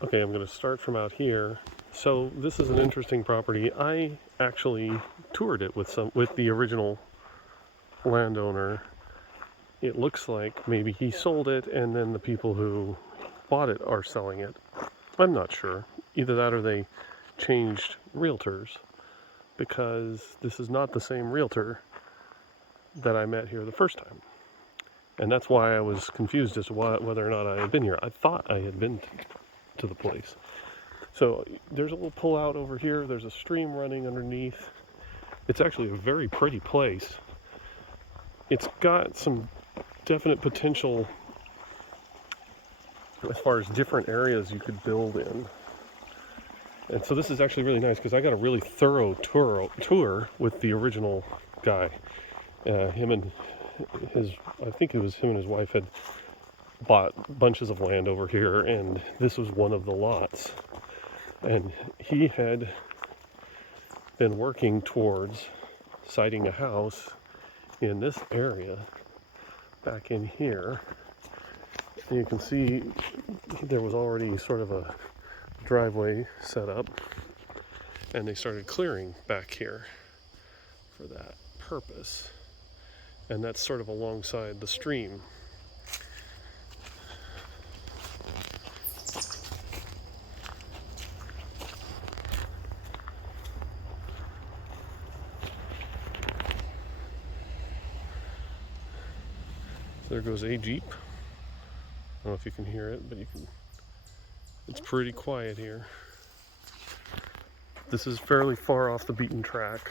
Okay, I'm going to start from out here. So this is an interesting property. I actually toured it with the original landowner. It looks like maybe he sold it and then the people who bought it are selling it. I'm not sure. Either that or they changed realtors, because this is not the same realtor that I met here the first time. And that's why I was confused as to whether or not I had been here. I thought I had been to the place. So there's a little pull out over here. There's a stream running underneath. It's actually a very pretty place. It's got some definite potential as far as different areas you could build in. And so this is actually really nice because I got a really thorough tour with the original guy. Him and his, I think it was him and his wife had bought bunches of land over here, and this was one of the lots. And he had been working towards siting a house in this area back in here. And you can see there was already sort of a driveway set up, and they started clearing back here for that purpose. And that's sort of alongside the stream. There goes a Jeep. I don't know if you can hear it, but you can. It's pretty quiet here. This is fairly far off the beaten track.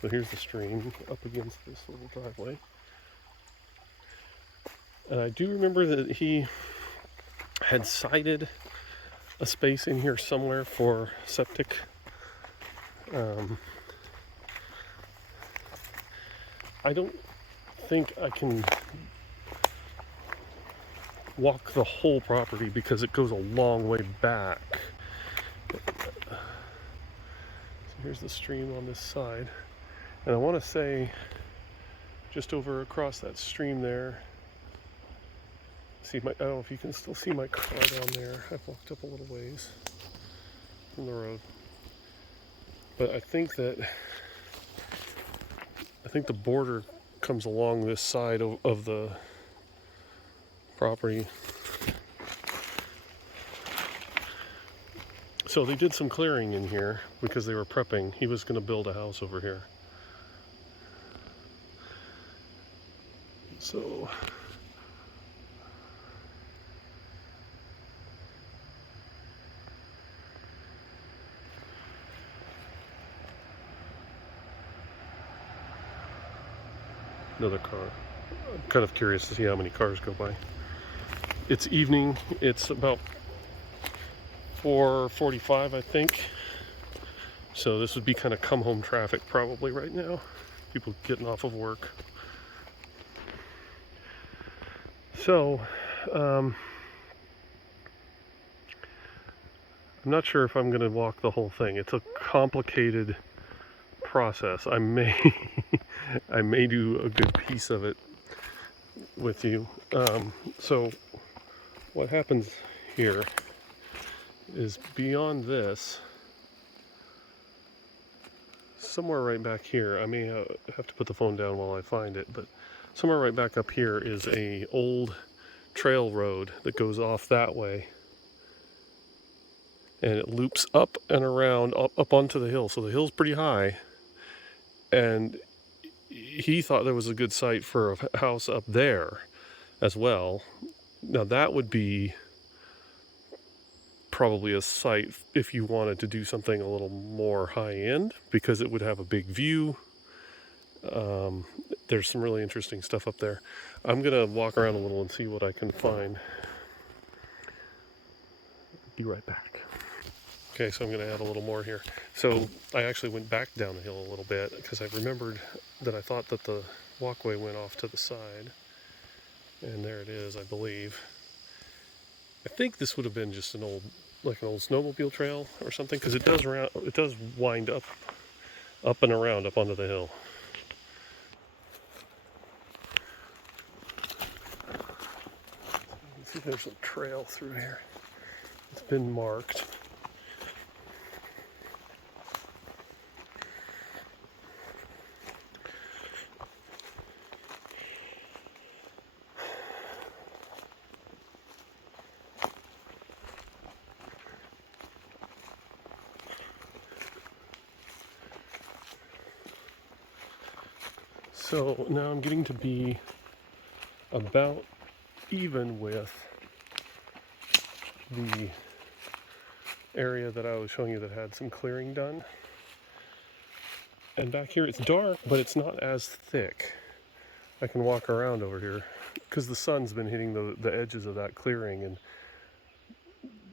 So here's the stream up against this little driveway. And I do remember that he had cited a space in here somewhere for septic. I don't think I can walk the whole property because it goes a long way back. So here's the stream on this side. And I want to say just over across that stream there, I don't know if you can still see my car down there. I've walked up a little ways from the road. But I think the border comes along this side of the property. So they did some clearing in here because they were prepping. He was going to build a house over here. So another car. I'm kind of curious to see how many cars go by. It's evening. It's about 4:45, I think. So this would be kind of come home traffic probably right now. People getting off of work. So, I'm not sure if I'm going to walk the whole thing. It's a complicated process. I may I may do a good piece of it with you. So what happens here is beyond this, somewhere right back here, I may have to put the phone down while I find it, but somewhere right back up here is a old trail road that goes off that way, and it loops up and around up onto the hill. So the hill's pretty high, and he thought there was a good site for a house up there as well. Now that would be probably a site if you wanted to do something a little more high end, because it would have a big view. There's some really interesting stuff up there. I'm gonna walk around a little and see what I can find. Be right back. Okay, so I'm gonna add a little more here. So I actually went back down the hill a little bit because I remembered that I thought that the walkway went off to the side. And there it is, I believe. I think this would have been just an old snowmobile trail or something, because it does wind up and around up onto the hill. See if there's a trail through here. It's been marked. So now I'm getting to be about even with the area that I was showing you that had some clearing done. And back here it's dark, but it's not as thick. I can walk around over here because the sun's been hitting the edges of that clearing and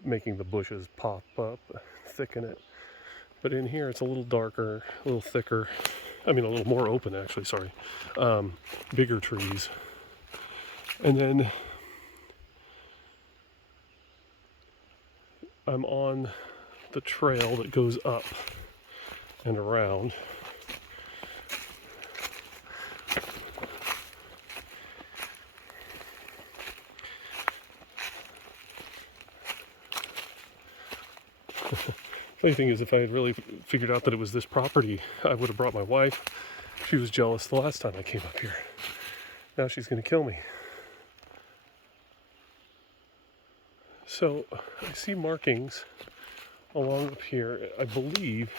making the bushes pop up, thicken it. But in here it's a little darker, a little thicker. I mean, a little more open, actually, sorry. Bigger trees. And then I'm on the trail that goes up and around. Funny thing is, if I had really figured out that it was this property, I would have brought my wife. She was jealous the last time I came up here. Now she's going to kill me. So I see markings along up here. I believe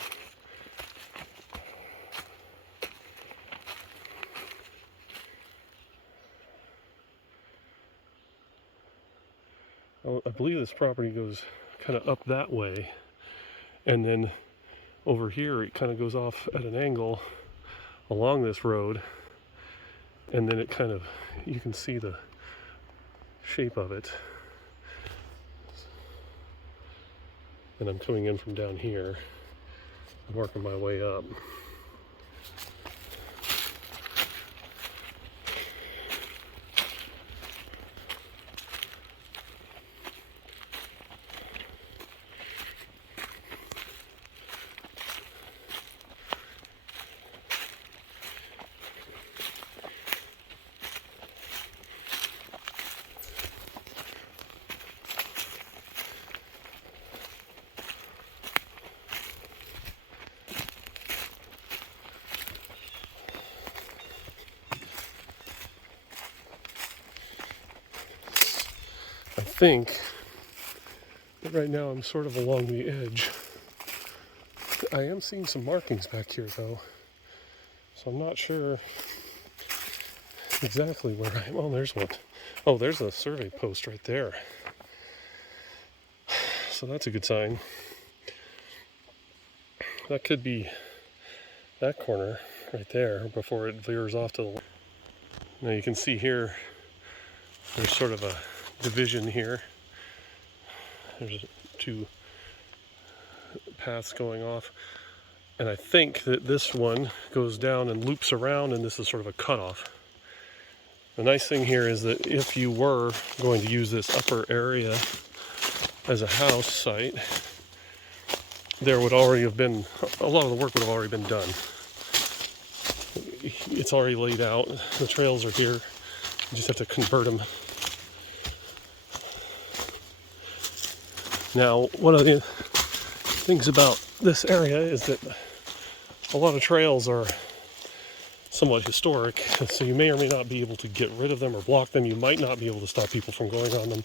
this property goes kind of up that way, and then over here it kind of goes off at an angle along this road, and then it kind of, you can see the shape of it. And I'm coming in from down here. I'm working my way up. I think that right now I'm sort of along the edge. I am seeing some markings back here though, so I'm not sure exactly where I am. Oh, there's one. Oh, there's a survey post right there. So that's a good sign. That could be that corner right there before it veers off to the left. Now you can see here, there's sort of a division here. There's two paths going off. And I think that this one goes down and loops around, and this is sort of a cutoff. The nice thing here is that if you were going to use this upper area as a house site, there would already have been, a lot of the work would have already been done. It's already laid out, the trails are here, you just have to convert them. Now, one of the things about this area is that a lot of trails are somewhat historic, so you may or may not be able to get rid of them or block them. You might not be able to stop people from going on them.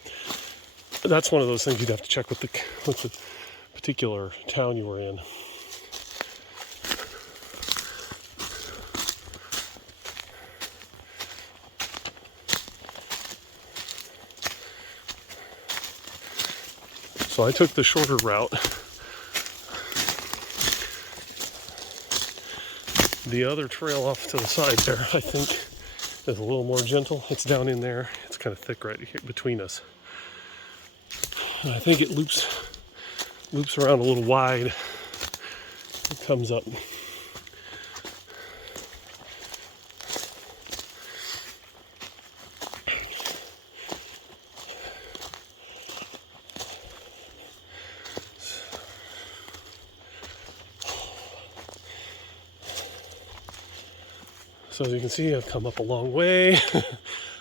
That's one of those things you'd have to check with the particular town you were in. So I took the shorter route. The other trail off to the side there, I think, is a little more gentle. It's down in there. It's kind of thick right here between us. And I think it loops around a little wide. It comes up. So as you can see, I've come up a long way.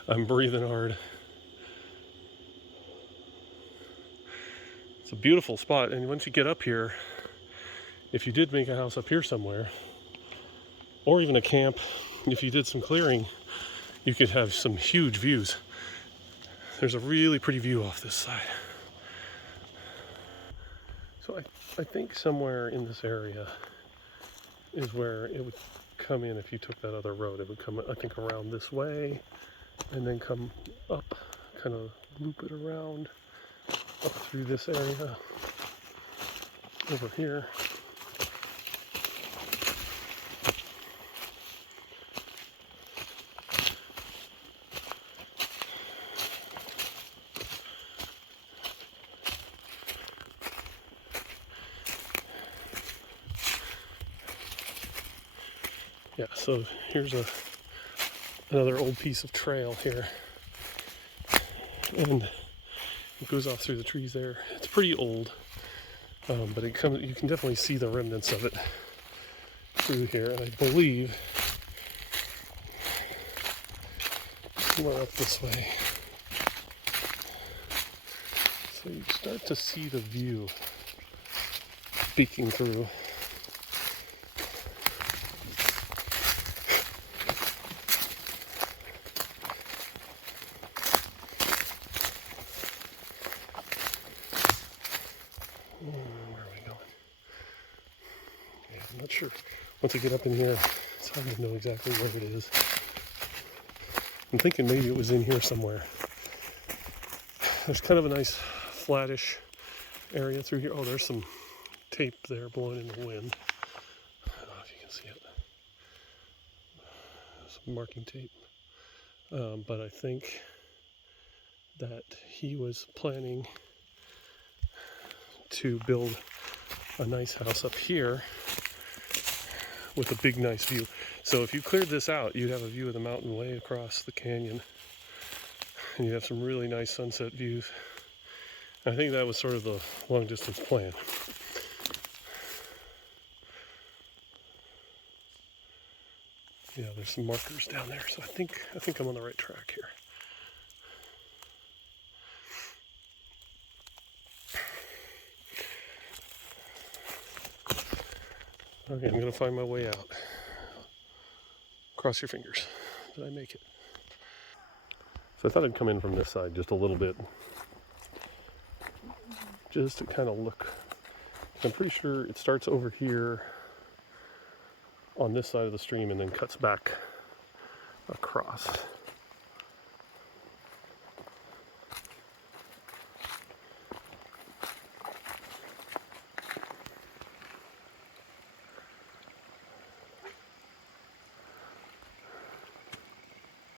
I'm breathing hard. It's a beautiful spot, and once you get up here, if you did make a house up here somewhere, or even a camp, if you did some clearing, you could have some huge views. There's a really pretty view off this side. So I think somewhere in this area is where it would come in if you took that other road. It would come, I think, around this way and then come up, kind of loop it around up through this area over here. Yeah, so here's another old piece of trail here, and it goes off through the trees there. It's pretty old, but it comes. You can definitely see the remnants of it through here, and I believe somewhere up this way. So you start to see the view peeking through. Where are we going? Yeah, I'm not sure. Once I get up in here, it's hard to know exactly where it is. I'm thinking maybe it was in here somewhere. There's kind of a nice flattish area through here. Oh, there's some tape there blowing in the wind. I don't know if you can see it. Some marking tape. But I think that he was planning to build a nice house up here with a big nice view. So if you cleared this out, you'd have a view of the mountain way across the canyon, and you'd have some really nice sunset views. I think that was sort of the long distance plan. Yeah, there's some markers down there, so I think I'm on the right track here. Okay, I'm gonna find my way out. Cross your fingers. Did I make it? So I thought I'd come in from this side just a little bit, just to kind of look. I'm pretty sure it starts over here on this side of the stream and then cuts back across.